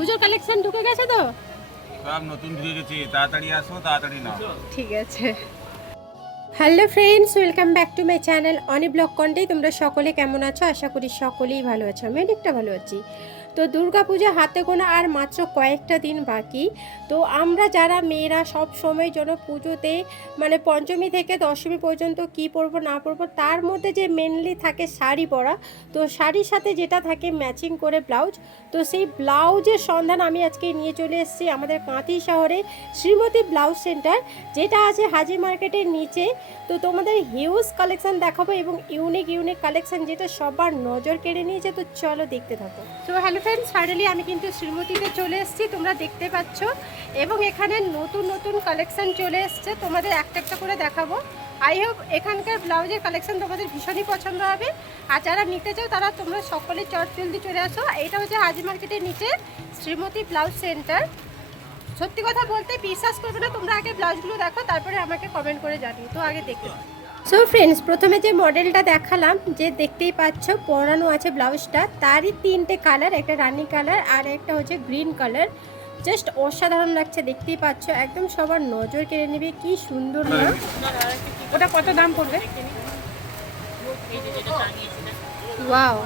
ঢুকে গেছে তো? সব নতুন ঢুকে গেছে। তাড়াতাড়ি আসো তাড়াতাড়ি নাও। ঠিক আছে। Hello friends welcome back to my channel Oni blog কন্টে তোমরা সকলে কেমন আছো? আশা করি সকলেই ভালো আছো। আমি অনেকটা ভালো আছি। তো দুর্গাপূজা হাতে গোনা আর মাত্র কয়েকটা দিন বাকি। তো আমরা যারা মেয়েরা সব সময় যেন পুজোতে মানে পঞ্চমী থেকে দশমী পর্যন্ত কি পরবো না পরবো, তার মধ্যে যে মেনলি থাকে শাড়ি পরা। তো শাড়ির সাথে যেটা থাকে ম্যাচিং করে ব্লাউজ তো সেই ব্লাউজের সন্ধান আমি আজকে নিয়ে চলে এসেছি আমাদের কাঁথি শহরে শ্রীমতী ব্লাউজ সেন্টার যেটা আছে হাজি মার্কেটের নিচে। তো তোমাদের হিউজ কালেকশন দেখাবো এবং ইউনিক ইউনিক কালেকশন যেটা সবার নজর কেড়ে নিয়েছে। তো চলো দেখতে থাকো। তো হ্যালো ফ্রেন্ডস ফাইনালি আমি কিন্তু শ্রীমতীতে চলে এসেছি, তোমরা দেখতে পাচ্ছ। এবং এখানে নতুন নতুন কালেকশন চলে এসছে, তোমাদের একটা একটা করে দেখাবো। আই হোপ এখানকার ব্লাউজের কালেকশান তোমাদের ভীষণই পছন্দ হবে। আর যারা নিতে চাও, তারা তোমরা সকলে চট জলদি চলে আসো। এটা হচ্ছে হাজি মার্কেটের নিচে শ্রীমতী ব্লাউজ সেন্টার। সত্যি কথা বলতে বিশ্বাস করবে না, তোমরা আগে ব্লাউজগুলো দেখো, তারপরে আমাকে কমেন্ট করে জানিও। তো আগে দেখতে সো ফ্রেন্ডস প্রথমে যে মডেলটা দেখালাম যে দেখতেই পাচ্ছ পরানো আছে ব্লাউজটা তারই তিনটে কালার একটা রানি কালার আর একটা হচ্ছে গ্রিন কালার জাস্ট অসাধারণ লাগছে দেখতেই পাচ্ছ। একদম সবার নজর কেড়ে নেবে কি সুন্দর না ওটা কত দাম পড়বে? ওয়াও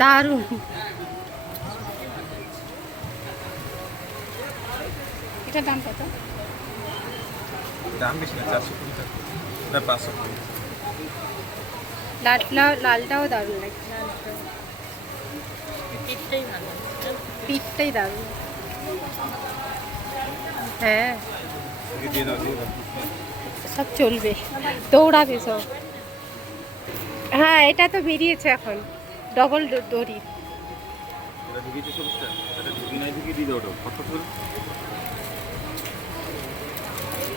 দারুণ। এটার দাম কত? দাম বেশি না চারশো কুড়ি টাকা। না পাঁচশো কুড়ি লালটা লালটাও দারুণ লাগছে পিঠটাই দারুণ। হ্যাঁ। সব চলবে। দৌড়াবে সব। হ্যাঁ এটা তো বেরিয়েছে এখন। ডবল দড়ি। ঢুকিয়েছে ঢুকি নাই দিয়ে দাও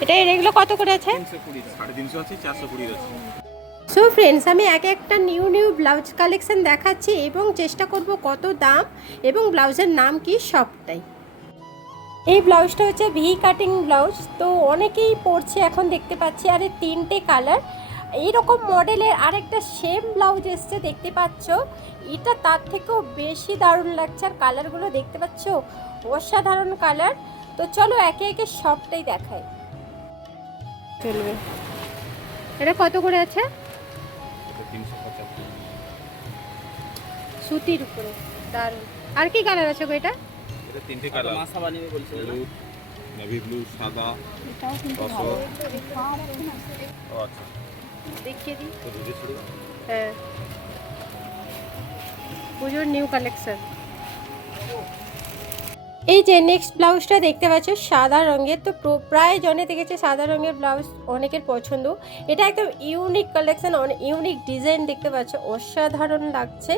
এটা এগুলো কত করে আছে? সো ফ্রেন্ডস আমি এক একটা নিউ নিউ ব্লাউজ কালেকশন দেখাচ্ছি এবং চেষ্টা করব কত দাম এবং ব্লাউজের নাম কি সবটাই। এই ব্লাউজটা হচ্ছে ভি কাটিং ব্লাউজ তো অনেকেই পরছে এখন দেখতে পাচ্ছি আর এর তিনটে কালার এইরকম মডেলের আরেকটা সেম ব্লাউজ এসছে দেখতে পাচ্ছ। এটা তার থেকেও বেশি দারুণ লাগছে আর কালারগুলো দেখতে পাচ্ছ অসাধারণ কালার তো চলো একে একে সবটাই দেখাই। চলবে। এটা কত করে আছে? সুতির উপরে দারুণ। আর কি কালার আছে গো এটা? এটা তিনটে কালার মাসা বানিয়ে বলছে হলুদ নেভি ব্লু সাদা তসর ও আচ্ছা। দেখিয়ে দিই। তো হ্যাঁ। পুজোর নিউ কালেকশন এই যে নেক্সট ব্লাউজটা দেখতে পাচ্ছ সাদা রঙের তো প্রায় জনে দেখেছে সাদা রঙের ব্লাউজ অনেকের পছন্দ। এটা একদম ইউনিক কালেকশন অনেক ইউনিক ডিজাইন দেখতে পাচ্ছ অসাধারণ লাগছে।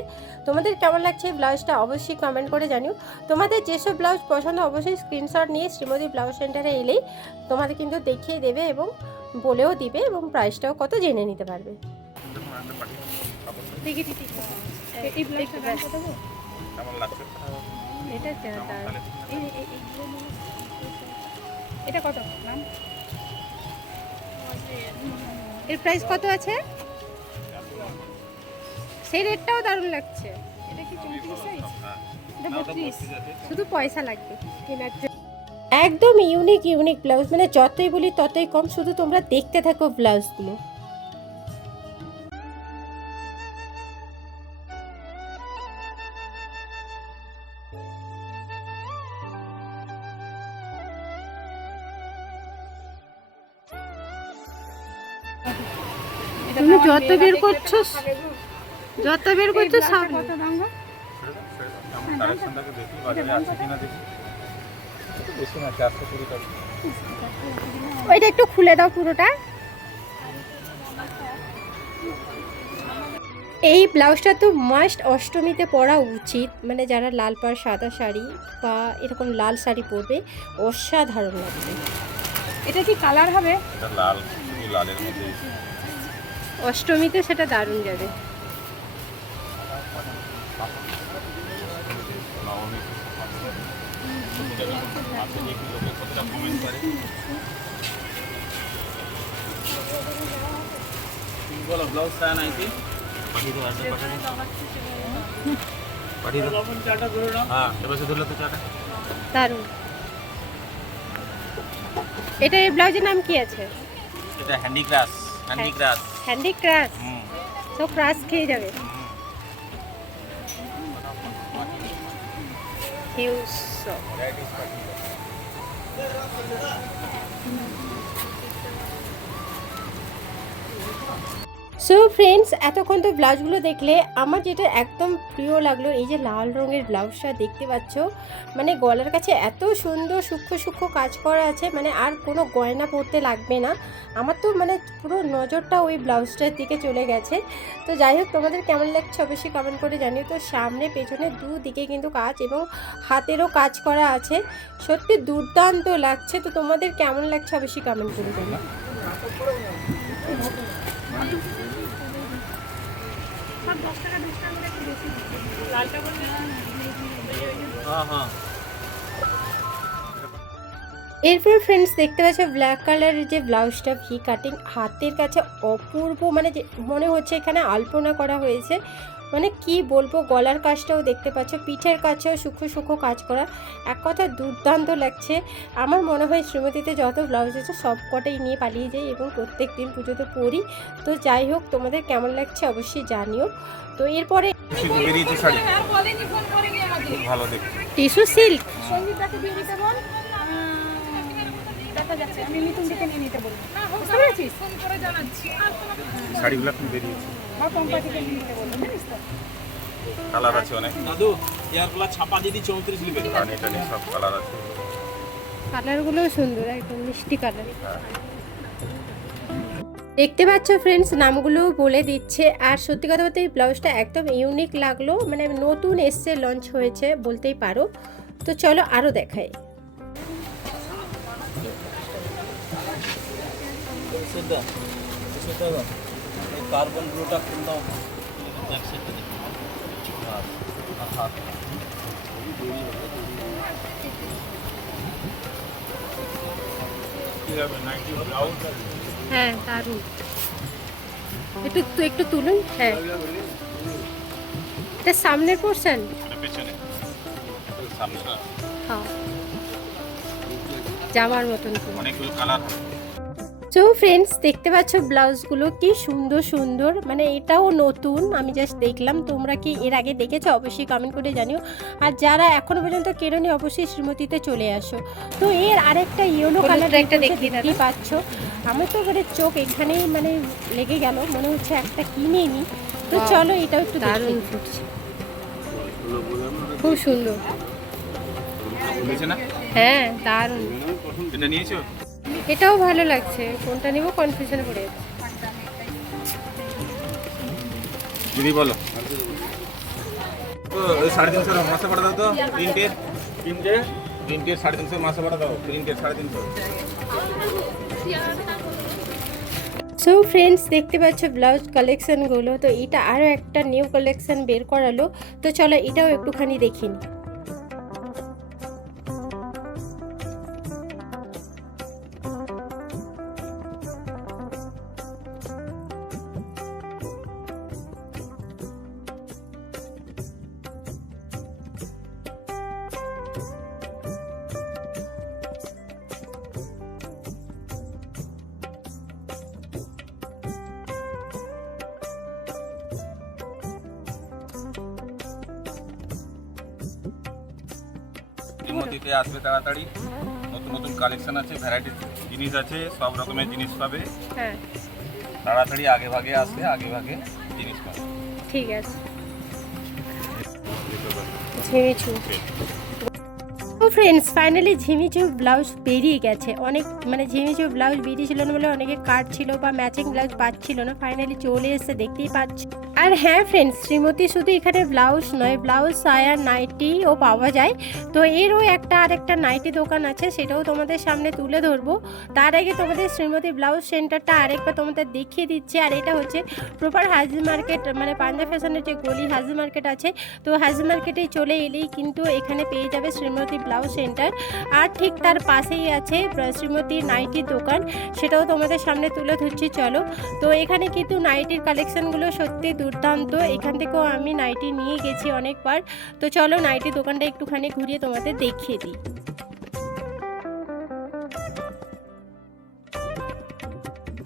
তোমাদের কেমন লাগছে এই ব্লাউজটা অবশ্যই কমেন্ট করে জানিও। তোমাদের যেসব ব্লাউজ পছন্দ অবশ্যই স্ক্রিনশট নিয়ে শ্রীমতী ব্লাউজ সেন্টারে এলেই তোমাদের কিন্তু দেখিয়ে দেবে এবং বলেও দিবে এবং প্রাইসটাও কত জেনে নিতে পারবে? কেমন লাগছে? এটা কত? নাম? এর প্রাইস কত আছে? সেই রেটটাও দারুণ লাগছে। এটা কি চৌত্রিশ সাইজ হ্যাঁ। এটা বত্রিশ। বত্রিশ শুধু পয়সা লাগবে কেনার জন্য। একদম ইউনিক ইউনিক ব্লাউজ মানে যতই বলি ততই কম শুধু তোমরা দেখতে থাকো ব্লাউজগুলো তুমি যত বের করছ যত বের করছ সব ওইটা একটু খুলে দাও পুরোটা। এই ব্লাউজটা তো মাস্ট অষ্টমীতে পরা উচিত। মানে যারা লাল পাড় সাদা শাড়ি বা এরকম লাল শাড়ি পরবে অসাধারণ লাগবে। এটা কি কালার হবে? লাল লালের মধ্যে অষ্টমীতে সেটা দারুণ যাবে। হ্যাঁ দারুণ। এটা এই ব্লাউজের নাম কি আছে? এটা হ্যান্ডিক্রাফট হ্যান্ডিক্রাফট হ্যান্ডিক্রাফট সব ক্রাশ খেয়ে যাবে। হিউজ সো ফ্রেন্ডস এতক্ষণ তো ব্লাউজগুলো দেখলে আমার যেটা একদম প্রিয় লাগল, এই যে লাল রঙের ব্লাউজটা দেখতে পাচ্ছ মানে গলার কাছে এত সুন্দর সূক্ষ্ম সূক্ষ্ম কাজ করা আছে মানে আর কোনো গয়না পরতে লাগবে না। আমার তো মানে পুরো নজরটা ওই ব্লাউজটার দিকে চলে গেছে। তো যাই হোক, তোমাদের কেমন লাগছে অবশ্যই কমেন্ট করে জানিও। তো সামনে, পেছনে দুদিকে কিন্তু কাজ এবং হাতেরও কাজ করা আছে। সত্যি দুর্দান্ত লাগছে। তো তোমাদের কেমন লাগছে অবশ্যই কমেন্ট করে জানিও। হ্যাঁ হ্যাঁ এরপর ফ্রেন্ডস দেখতে পাচ্ছ ব্ল্যাক কালারের যে ব্লাউজটা ভি কাটিং হাতের কাছে অপূর্ব মানে যে মনে হচ্ছে এখানে আলপনা করা হয়েছে। মানে কি বলব গলার কাজটাও দেখতে পাচ্ছ পিঠের কাছেও সূক্ষ্ম সূক্ষ্ম কাজ করা। এক কথা দুর্দান্ত লাগছে। আমার মনে হয় শ্রীমতীতে যত ব্লাউজ আছে সব কটাই নিয়ে পালিয়ে যাই এবং প্রত্যেক দিন পুজোতে পরি। তো যাই হোক তোমাদের কেমন লাগছে অবশ্যই জানিও। তো এরপরে দেখতে। টিস্যু সিল্ক সঙ্গীতাকে দিয়ে দিতে বল দেখা যাচ্ছে আমি মিথুন দিকে নিয়ে নিতে বলব। বুঝতে পেরেছিস? শাড়িগুলো এখন বেরিয়েছে। বা কম্পাটিকে নিয়ে নিতে বলব জানিস তো? কালার আছে অনেক। দাদু এয়ারগুলা ছাপা দিদি চৌত্রিশ লিবে রানি টানি সব কালার আছে। কালারগুলোও সুন্দর একদম মিষ্টি কালার। দেখতে পাচ্ছ ফ্রেন্ডস নামগুলো বলে দিচ্ছে। আর সত্যি কথা বলতে এই ব্লাউজটা একদম ইউনিক লাগল। মানে নতুন এসছে লঞ্চ হয়েছে বলতেই পারো। তো চলো আরও দেখাই। কি হবে? নাইটি ব্লাউজ হ্যাঁ দারুণ। একটু একটু তুলুন। হ্যাঁ। এটা সামনের পোর্শন হ্যাঁ। জামার মতন। অনেকগুলো কালার সো ফ্রেন্ডস দেখতে পাচ্ছ ব্লাউজগুলো কি সুন্দর সুন্দর। মানে এটাও নতুন আমি জাস্ট দেখলাম। তোমরা কি এর আগে দেখেছ? অবশ্যই কমেন্ট করে জানিও। আর যারা এখনও পর্যন্ত কেরোনি অবশ্যই শ্রীমতিতে চলে আসো। তো এর আরেকটা ইয়েলো কালার একটা দেখতে পাচ্ছ। আমার তো মানে চোখ এখানেই মানে লেগে গেল মনে হচ্ছে একটা কিনে নি তো চলো এটাও একটু দারুণ ফুটছে। খুব সুন্দর। হ্যাঁ দারুণ। এটা নিয়েছো? এটাও ভালো লাগছে। কোনটা নিব? কনফিউশনে পড়ে যাচ্ছে দিদি বলো। সাড়ে তিনশো মাসে পাঠা দাও তো। তিনটে তিনটে তিনটে সাড়ে তিনশো মাসে পাঠা দাও। তিনটে সাড়ে তিনশো। সো ফ্রেন্ডস দেখতে পাচ্ছ ব্লাউজ কালেকশনগুলো তো এটা আরও একটা নিউ কালেকশন বের করালো। তো চলো এটাও একটুখানি দেখিনি শ্রীমতীতে আসবে তাড়াতাড়ি। নতুন নতুন কালেকশন আছে ভ্যারাইটি জিনিস আছে সব রকমের জিনিস পাবে। হ্যাঁ। তাড়াতাড়ি আগে ভাগে আসবে আগে ভাগে জিনিস পাবে। ঠিক আছে। ঝিমিচু। ফ্রেন্ডস ফাইনালি ঝিমিচু ব্লাউজ বেরিয়ে গেছে। অনেক মানে ঝিমিচু ব্লাউজ বেরিয়েছিল না বলে অনেকে কাট ছিল বা ম্যাচিং ব্লাউজ পাচ্ছিল না। ফাইনালি চলে এসে দেখতেই পাচ্ছ। আর হ্যাঁ ফ্রেন্ডস শ্রীমতী শুধু এখানে ব্লাউজ নয় ব্লাউজ সায়া নাইটিও পাওয়া যায়। তো এরও একটা আরেকটা নাইটি দোকান আছে, সেটাও তোমাদের সামনে তুলে ধরবো। তার আগে তোমাদের শ্রীমতী ব্লাউজ সেন্টারটা আরেকবার তোমাদের দেখিয়ে দিচ্ছি, আর এটা হচ্ছে প্রপার হাজি মার্কেট মানে পাঞ্জাব ফ্যাশনের যে গলি হাজি মার্কেট আছে, তো হাজি মার্কেটে চলে এলেই কিন্তু এখানে পেয়ে যাবে শ্রীমতী ব্লাউজ ব্লাউজ সেন্টার আর ঠিক তার পাশেই আছে শ্রীমতী নাইটির দোকান, সেটাও তোমাদের সামনে তুলে ধরছি, চলো। তো এখানে কিন্তু নাইটির কালেকশনগুলো সত্যি দুর্দান্ত। এখান থেকেও আমি নাইটি নিয়ে গেছি অনেকবার। তো চলো নাইটি দোকানটা একটুখানি ঘুরিয়ে তোমাদের দেখিয়ে দিই।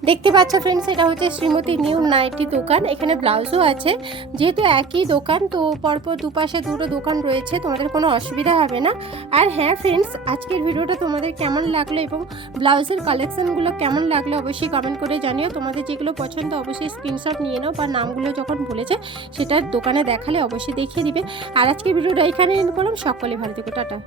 দেখতে পাচ্ছ ফ্রেন্ডস এটা হচ্ছে শ্রীমতী নিউ নাইটি দোকান। এখানে ব্লাউজও আছে। যেহেতু একই দোকান, তো পরপর দুপাশে দুটো দোকান রয়েছে, তোমাদের কোনো অসুবিধা হবে না। আর হ্যাঁ ফ্রেন্ডস আজকের ভিডিওটা তোমাদের কেমন লাগল এবং ব্লাউজের কালেকশনগুলো কেমন লাগল অবশ্যই কমেন্ট করে জানিও। তোমাদের যেগুলো পছন্দ, অবশ্যই স্ক্রিনশট নিয়ে নাও বা নামগুলো যখন বলেছে, সেটা দোকানে দেখালে অবশ্যই দেখিয়ে দিবে। আর আজকের ভিডিওটা এখানে করলাম। সকলে ভালো থেকো, টাটা।